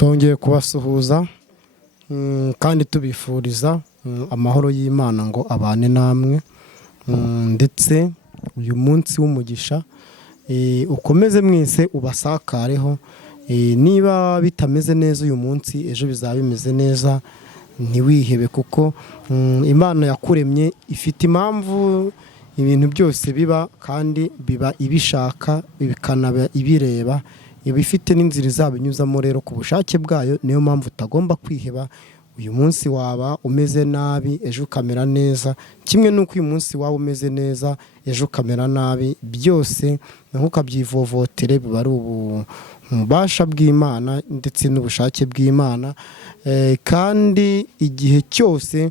Twongeye kubasuhuza kandi tubifuriza amahoro y'Imana ngo abane namwe, ndetse uyu munsi w'umugisha ukomeze mwese ubasakareho. Niba bitameze neza uyu munsi, ejo bizaba bimeze neza. Ntiwihebe kuko Imana yakuremye ifite impamvu ibintu byose biba, kandi biba ibishaka bikanaba ibireba, ibifite n'inzira izabinyuzamo. Rero ku bushake bwayo, niyo mpamvu utagomba kwiheba. Uyu munsi waba umeze nabi, ejo ukamera neza, kimwe nuko uyu munsi waba umeze neza, ejo ukamera nabi. Byose ntukabyivovotere, biba ari ububasha bw'Imana ndetse n'ubushake bw'Imana. Kandi igihe cyose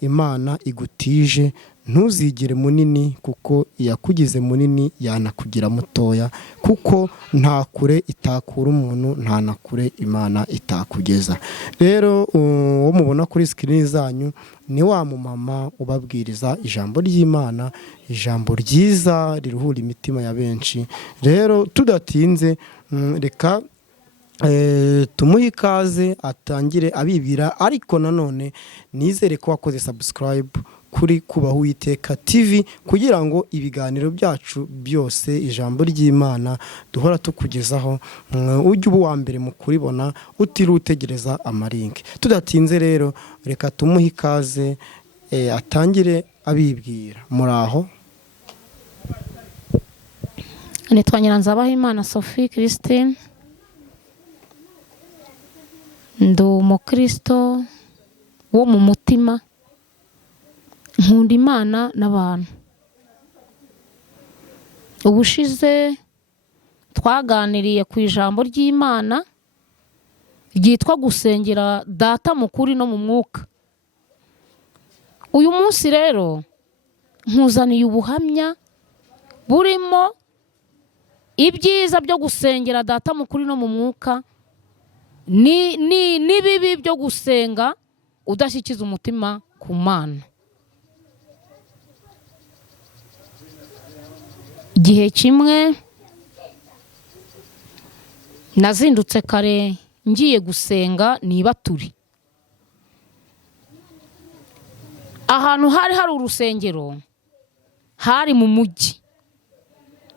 Imana igutije, ntuzigire munini, kuko yakugize munini yanakugira mutoya, kuko nta kure itakura umuntu, nta na kure Imana itakugeza. Rero uwo mubona kuri screen zanyu ni wa mumama ubabwiriza ijambo ry'Imana, ijambo ryiza riruhura imitima ya benshi. Rero tudatinze, reka tumuhe ikaze atangire abibwira, ariko nanone nizere ko wakoze subscribe kuri Kubaho Uwiteka TV, kugira ngo ibiganiro byacu byose, ijambo ry'Imana duhora tukugezaho, ujye uba uwa mbere mu kuribona, utiriwe utegereza amarinke. Tudatinze rero, reka tumuhe ikaze atangire abibwira. Muraho? Nitwa Nyiranzabahimana Sophie Christine, ndi umukristo wo mu mutima, nkunda Imana n'abantu. Ubushize twaganiriye ku ijambo ry'Imana ryitwa gusengera Data mu kuri no mu mwuka. Uyu munsi rero nkuzaniye ubuhamya burimo ibyiza byo gusengera Data mu kuri no mu mwuka, n'ibibi byo gusenga udashyikiza umutima ku Mana. Igihe kimwe nazindutse kare ngiye gusenga nibature. Ahantu hari urusengero, hari mu mujyi,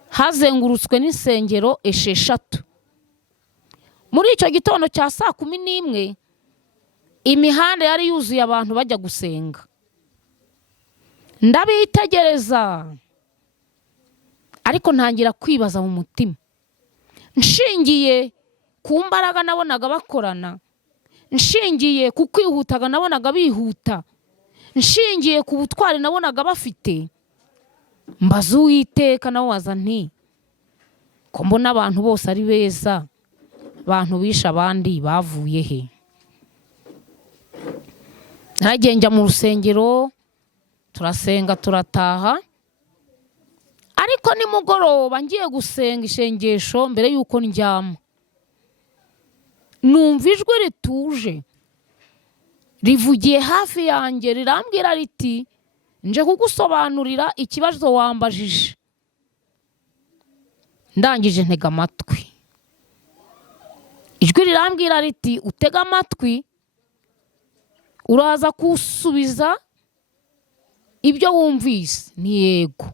hazengurutswe n'insengero 6. Muri icyo gitondo cya 11:00 imihanda yari yuzuye abantu bajya gusenga. Ndabitegereza, ariko ntangira kwibaza mu mutima, nshingiye ku mbaraga nabonaga bakorana, nshingiye ku kwihutaga nabonaga bihuta, nshingiye ku butwari nabonaga bafite, mbaza Uwiteka nawaza nti, ko mbona abantu bose ari beza, abantu bisha abandi bavuye he? Naragiye njya mu rusengero, turasenga turataha. Ariko nimugoroba ngiye gusenga ishengesho, mbere yuko ndyama, numva ijwi rituje rivugiye hafi yanjye, rirambwira riti, nje kugusobanurira ikibazo wambajije. Ndangije ntega amatwi. Ijwi rirambwira riti, utega amatwi, uraza kusubiza ibyo wumvise. Ni yego.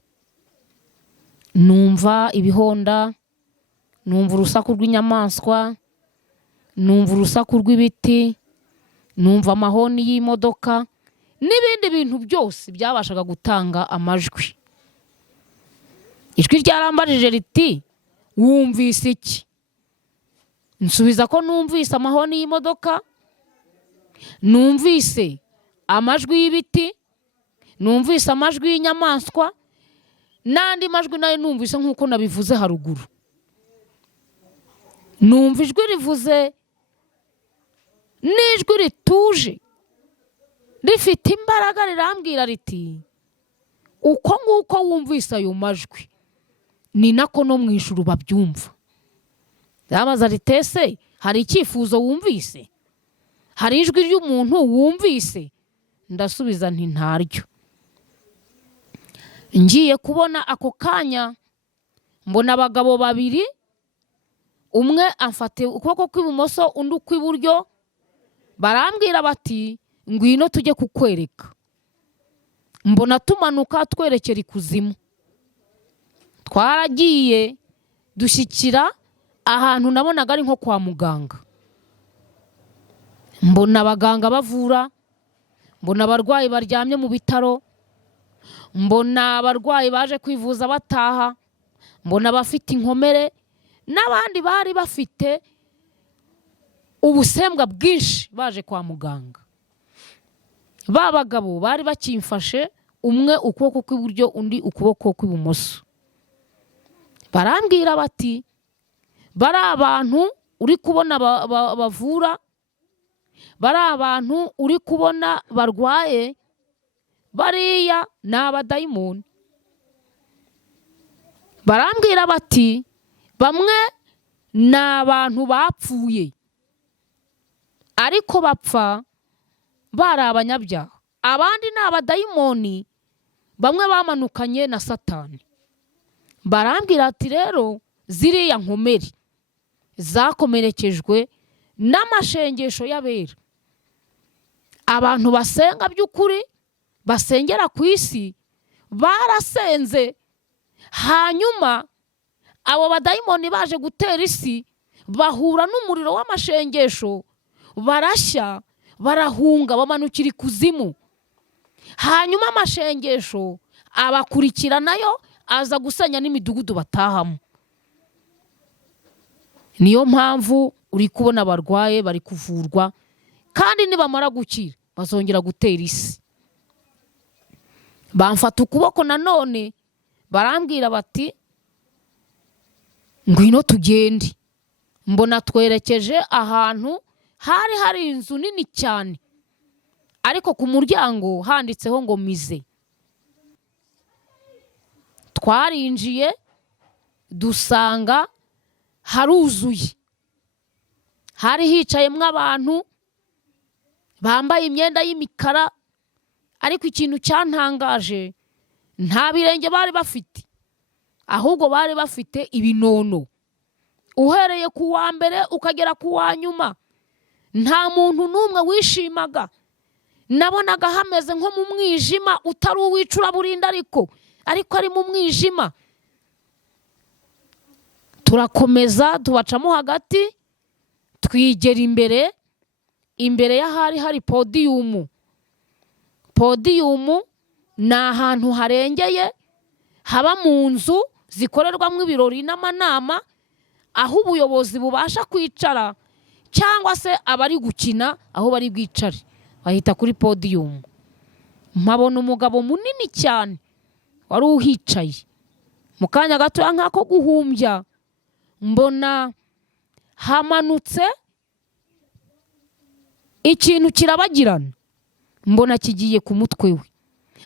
Numva ibihonda, numva urusaku rw'inyamaswa, numva urusaku rw'ibiti, numva amahoni y'imodoka, n'ibindi bintu byose byabashaga gutanga amajwi. Ijwi ryarambajije riti, wumvise iki? Nsubiza ko numvise amahoni y'imodoka, numvise amajwi y'ibiti, numvise amajwi y'inyamaswa, n'andi majwi nayo numvise nk'uko nabivuze haruguru. Numva ijwi rivuze, n'ijwi rituje rifite imbaraga, rirambwira riti, uko nguko wumvise ayo majwi, ni nako no mu ijuru babyumva. Yabaza ritese, hari icyifuzo wumvise? Hari ijwi ry'umuntu wumvise? Ndasubiza nti ntaryo. Ngiye kubona ako kanya mbona abagabo babiri, umwe amfata ukuboko kw'ibumoso undi ukw'iburyo, barambwira bati ngwino tujye kukwereka. Mbona tumanuka twerekera ikuzimu. Twaragiye dushyikira ahantu nabonaga ari nko kwa muganga. Mbona abaganga bavura, mbona abarwayi baryamye mu bitaro, mbona abarwayi baje kwivuza bataha, mbona abafite inkomere n'abandi bari bafite ubusembwa bwinshi baje kwa muganga. Ba bagabo bari bakimfashe, umwe ukuboko kw'iburyo undi ukuboko kw'ibumoso. Barambwira bati bari abantu uri kubona bavura, bari abantu uri kubona barwaye, bariya ni abadayimoni. Barambwira bati bamwe ni abantu bapfuye ariko bapfa bari abanyabyaha, abandi ni abadayimoni bamwe bamanukanye na Satani. Barambwira ati rero ziriya nkomere zakomerekejwe n'amashengesho y'abera, abantu basenga by'ukuri, basengera ku isi, barasenze, hanyuma abo badayimoni baje gutera isi bahura n'umuriro w'amashengesho, barashya, barahunga, bamanukira ikuzimu. Hanyuma amashengesho abakurikiranayo, aza gusenya n'imidugudu batahamo. Niyo mpamvu uri kubona abarwaye bari kuvurwa, kandi nibamara gukira bazongera gutera isi. Bamfata ukuboko nanone, barambwira bati ngwino tugende. Mbona twerekeje ahantu hari hari inzu nini cyane, ariko ku muryango handitseho ngo mize. Twarinjiye dusanga haruzuye, hari hicayemwo abantu bambaye imyenda y'imikara, ariko ikintu cyantangaje nta birenge bari bafite, ahubwo bari bafite ibinono. Uhereye ku wa mbere ukagera ku wa nyuma, nta muntu n'umwe wishimaga. Nabonaga hameze nko mu mwijima, utari uw'icuraburindi ariko ari mu mwijima. Turakomeza tubacamo hagati, twigera imbere y'ahari hari podiyumu. Podiyumu ni ahantu harengeye, haba mu nzu zikorerwamo ibirori n'amanama, aho ubuyobozi bubasha kwicara, cyangwa se abari gukina aho bari bwicare bahita kuri podiyumu. Mpabona umugabo munini cyane wari uhicaye. Mu kanya gato nk'ako guhumbya, mbona hamanutse ikintu kirabagirana, mbona kigiye ku mutwe we.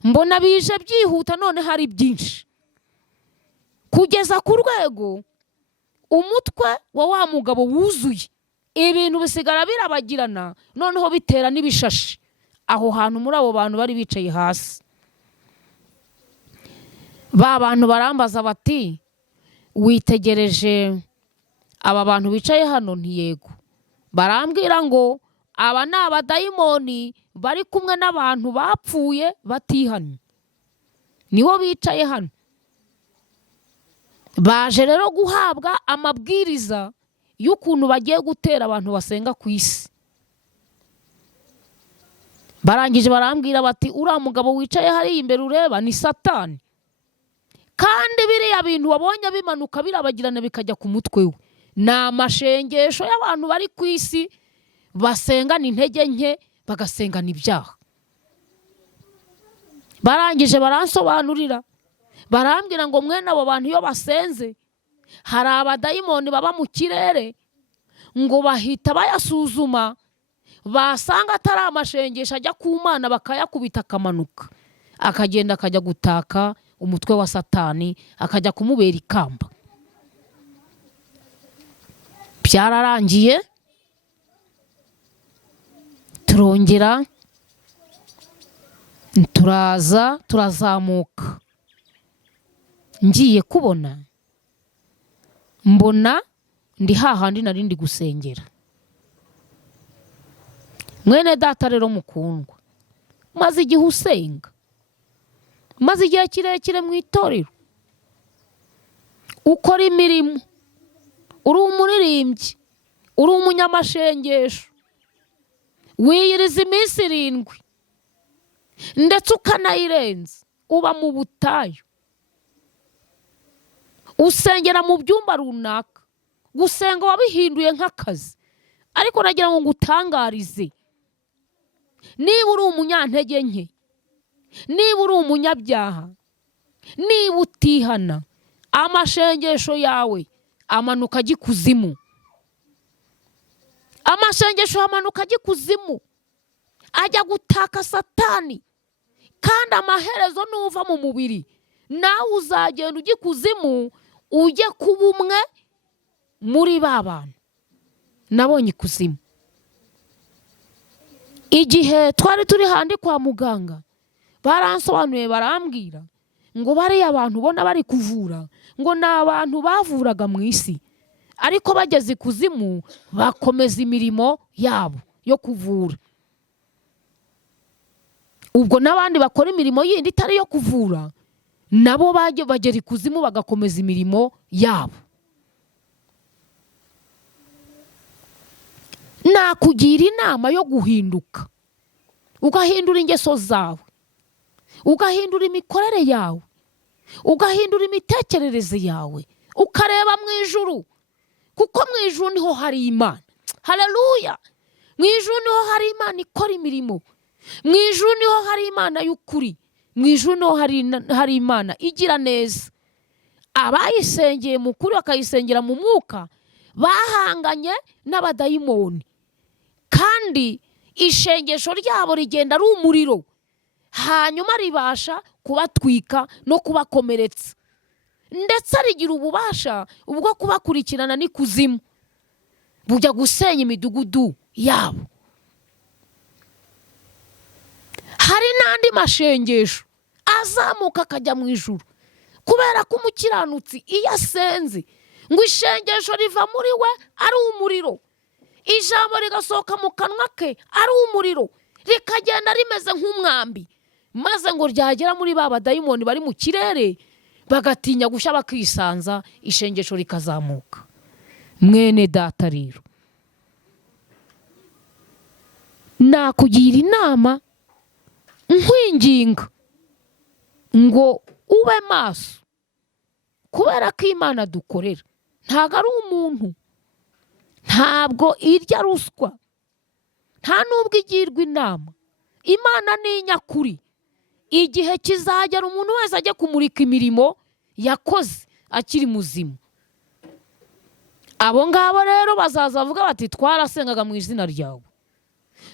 Mbona bije byihuta, none hari byinshi, kugeza ku rwego umutwe wa wa mugabo wuzuye ibintu bisigara birabagirana, noneho bitera n'ibishashi aho hantu muri abo bantu bari bicaye hasi. Ba bantu barambaza bati witegereje aba bantu bicaye hano? Ntiyego. Barambwira ngo aba ni abadayimoni bari kumwe n'abantu bapfuye batihanye, niho bicaye hano. Baje rero guhabwa amabwiriza y'ukuntu bagiye gutera abantu basenga ku isi. Barangije barambwira bati uriya mugabo wicaye hariya imbere ureba ni Satani, kandi biriya bintu wabonye bimanuka birabagirana bikajya ku mutwe we ni amashengesho y'abantu bari ku isi basengana intege nke, bagasengana ibyaha. Barangije baransobanurira, barambwira ngo mwene abo bantu iyo basenze, hari abadayimoni baba mu kirere, ngo bahita bayasuzuma, basanga atari amashengesho ajya ku Mana, bakayakubita akamanuka, akagenda akajya gutaka umutwe wa Satani, akajya kumubera ikamba. Byararangiye, turongera turazamuka. Ngiye kubona mbona ndi hahandi narindi gusengera. Mwene data rero mukundwa, maze igihe usenga, maze igihe kirekire mu itorero, ukora imirimo, uri umuririmbyi, uri umunyamashengesho, wiyiriza iminsi 7 ndetse ukanayirenza, uba mu butayu, usengera mu byumba runaka, gusenga wabihinduye nk'akazi. Ariko nagira ngo ngutangarize, niba uri umunyantege nke, niba uri umunyabyaha, niba utihana, amashengesho yawe amanuka ajya ikuzimu. Amashengesho amanuka ajya ikuzimu, ajya gutaka Satani, kandi amaherezo nuva mu mubiri nawe uzagenda ujya ikuzimu, ujye kuba umwe muri ba bantu nabonye ikuzimu. Igihe twari turi handi kwa muganga, baransobanuye barambwira ngo bariya abantu ubona bari kuvura ngo ni abantu bavuraga mu isi, ariko bageze ikuzimu bakomeza imirimo yabo yo kuvura. Ubwo n'abandi bakora imirimo yindi itari yo kuvura nabo bagera ikuzimu bagakomeza imirimo yabo. Nakugira inama yo guhinduka, ugahindura ingeso zawe, ugahindura imikorere yawe, ugahindura imitekerereze yawe, ukareba mu ijuru, kuko mu ijuru niho hari Imana. Haleluya! Mu ijuru niho hari Imana ikora imirimo, mu ijuru niho hari Imana y'ukuri, mu ijuru niho hari Imana igira neza. Abayisengeye mu kuri bakayisengera mu mwuka bahanganye n'abadayimoni, kandi ishengesho ryabo rigenda ari umuriro, hanyuma ribasha kubatwika no kubakomeretsa, ndetse rigira ububasha ubwo kubakurikirana n'ikuzimu, bujya gusenya imidugudu yabo. Hari n'andi mashengesho azamuka akajya mu ijuru, kubera ko umukiranutsi iyo asenze ngo ishengesho riva muri we ari umuriro, ijambo rigasohoka mu kanwa ke ari umuriro, rikagenda rimeze nk'umwambi, maze ngo ryagera muri ba badayimoni bari mu kirere bagatinya gushya bakisanza, ishengesho rikazamuka. Mwene data rero, nakugira inama nkwinginga ngo ube maso, kubera ko Imana dukorera ntago ari umuntu, ntabwo irya ruswa, nta nubwo igirwa inama. Imana ni inyakuri. Igihe kizagera umuntu wese ajya kumurika imirimo yakoze akiri muzima. Abo ngabo rero bazaza bavuga bati twarasengaga mu izina ryawe,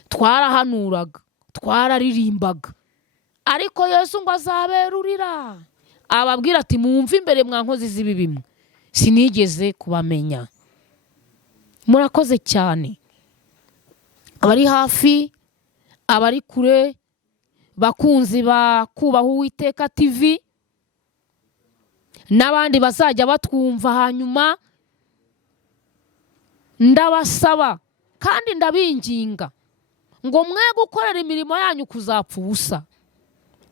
twarahanuraga, twararirimbaga, ariko Yesu ngo azaberurira ababwira ati mwumve imbere mwa nkozi z'ibi bimwe, sinigeze kubamenya. Murakoze cyane, abari hafi, abari kure, bakunzi ba Kubaha Uwiteka TV, n'abandi bazajya batwumva hanyuma, ndabasaba kandi ndabinginga ngo mwe gukorera imirimo yanyu kuzapfa ubusa,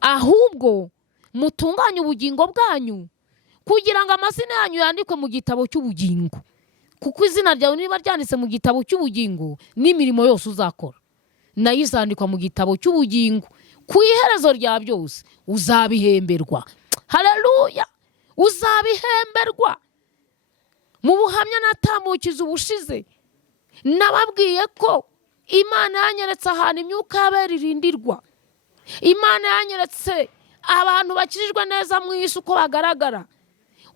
ahubwo mutunganye ubugingo bwanyu kugira ngo amazina yanyu yandikwe mu gitabo cy'ubugingo, kuko izina ryawe niba ryanditse mu gitabo cy'ubugingo, n'imirimo yose uzakora nayo izandikwa mu gitabo cy'ubugingo. Ku iherezo rya byose uzabihemberwa. Haleluya! Uzabihemberwa. Mu buhamya natamukiza ubushize nababwiye ko Imana yanyeretse ahantu imyuka y'abera irindirwa. Imana yanyeretse abantu bakirijwe neza mu isi uko bagaragara,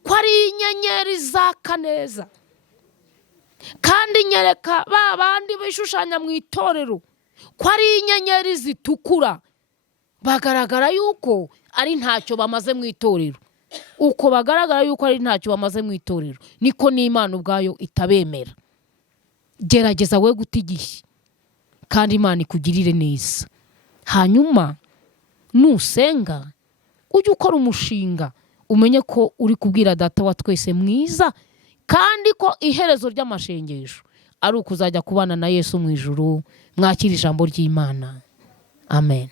ko ari inyenyeri zaka neza, kandi nyereka ba bandi bishushanya mu itorero ko ari inyenyeri zitukura, bagaragara yuko ari ntacyo bamaze mu itorero. Uko bagaragara yuko ari ntacyo bamaze mu itorero, niko n'Imana ubwayo itabemera. Gerageza we gutigishya, kandi Imana ikugirire neza. Hanyuma nusenga ujye ukora umushinga, umenye ko uri kubwira Data wa twese mwiza kandi ko iherezo ry'amashengesho ari ukuzajya kubana na Yesu mu ijuru. Mwakira ijambo ry'Imana. Amen.